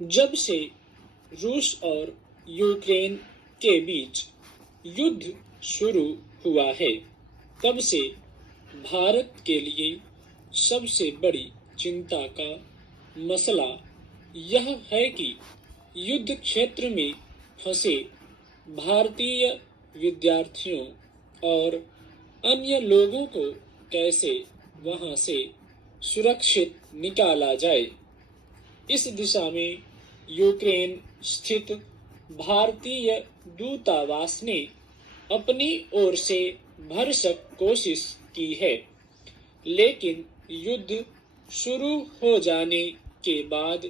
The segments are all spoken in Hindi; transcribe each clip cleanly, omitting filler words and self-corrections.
जब से रूस और यूक्रेन के बीच युद्ध शुरू हुआ है, तब से भारत के लिए सबसे बड़ी चिंता का मसला यह है कि युद्ध क्षेत्र में फंसे भारतीय विद्यार्थियों और अन्य लोगों को कैसे वहां से सुरक्षित निकाला जाए। इस दिशा में यूक्रेन स्थित भारतीय दूतावास ने अपनी ओर से भरसक कोशिश की है, लेकिन युद्ध शुरू हो जाने के बाद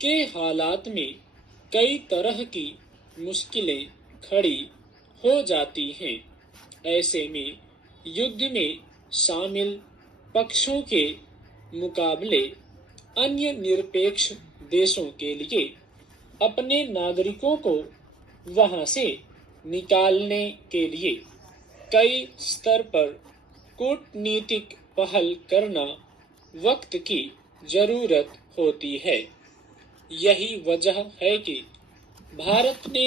के हालात में कई तरह की मुश्किलें खड़ी हो जाती हैं। ऐसे में युद्ध में शामिल पक्षों के मुकाबले अन्य निरपेक्ष देशों के लिए अपने नागरिकों को वहां से निकालने के लिए कई स्तर पर कूटनीतिक पहल करना वक्त की जरूरत होती है। यही वजह है कि भारत ने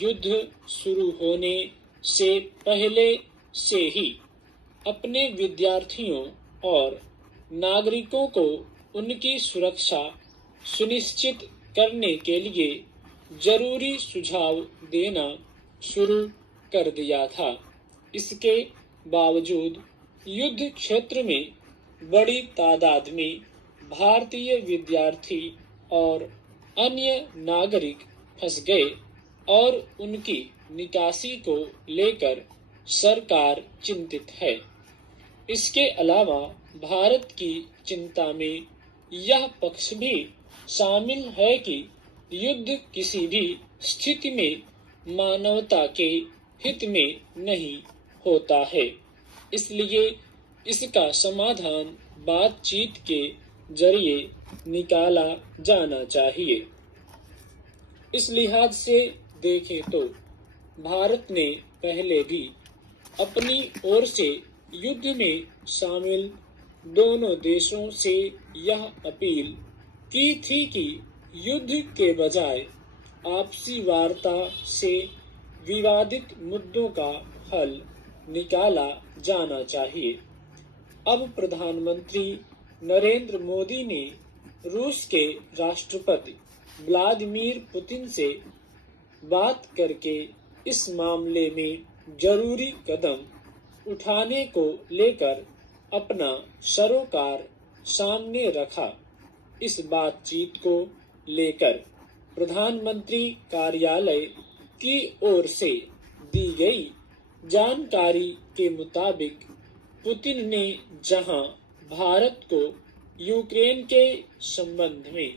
युद्ध शुरू होने से पहले से ही अपने विद्यार्थियों और नागरिकों को उनकी सुरक्षा सुनिश्चित करने के लिए जरूरी सुझाव देना शुरू कर दिया था। इसके बावजूद युद्ध क्षेत्र में बड़ी तादाद में भारतीय विद्यार्थी और अन्य नागरिक फंस गए और उनकी निकासी को लेकर सरकार चिंतित है। इसके अलावा भारत की चिंता में यह पक्ष भी शामिल है कि युद्ध किसी भी स्थिति में मानवता के हित में नहीं होता है, इसलिए इसका समाधान बातचीत के जरिए निकाला जाना चाहिए। इस लिहाज से देखें तो भारत ने पहले भी अपनी ओर से युद्ध में शामिल दोनों देशों से यह अपील की थी कि युद्ध के बजाय आपसी वार्ता से विवादित मुद्दों का हल निकाला जाना चाहिए। अब प्रधानमंत्री नरेंद्र मोदी ने रूस के राष्ट्रपति व्लादिमीर पुतिन से बात करके इस मामले में जरूरी कदम उठाने को लेकर अपना सरोकार सामने रखा। इस बातचीत को लेकर प्रधानमंत्री कार्यालय की ओर से दी गई जानकारी के मुताबिक पुतिन ने जहां भारत को यूक्रेन के संबंध में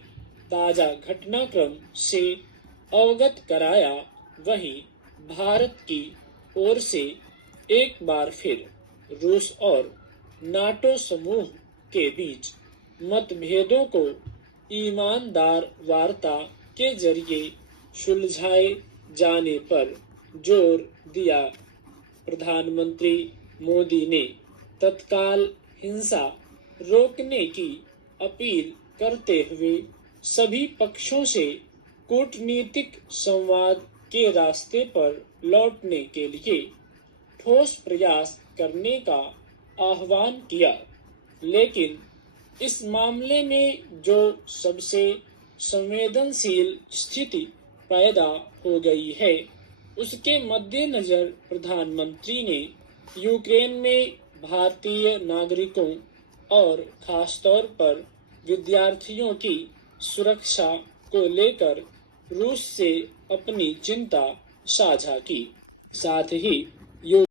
ताजा घटनाक्रम से अवगत कराया, वहीं भारत की ओर से एक बार फिर रूस और नाटो समूह के बीच मतभेदों को ईमानदार वार्ता के जरिए सुलझाए जाने पर जोर दिया। प्रधानमंत्री मोदी ने तत्काल हिंसा रोकने की अपील करते हुए सभी पक्षों से कूटनीतिक संवाद के रास्ते पर लौटने के लिए ठोस प्रयास करने का आह्वान किया। लेकिन इस मामले में जो सबसे संवेदनशील स्थिति पैदा हो गई है, उसके मद्देनजर प्रधानमंत्री ने यूक्रेन में भारतीय नागरिकों और खासतौर पर विद्यार्थियों की सुरक्षा को लेकर रूस से अपनी चिंता साझा की। साथ ही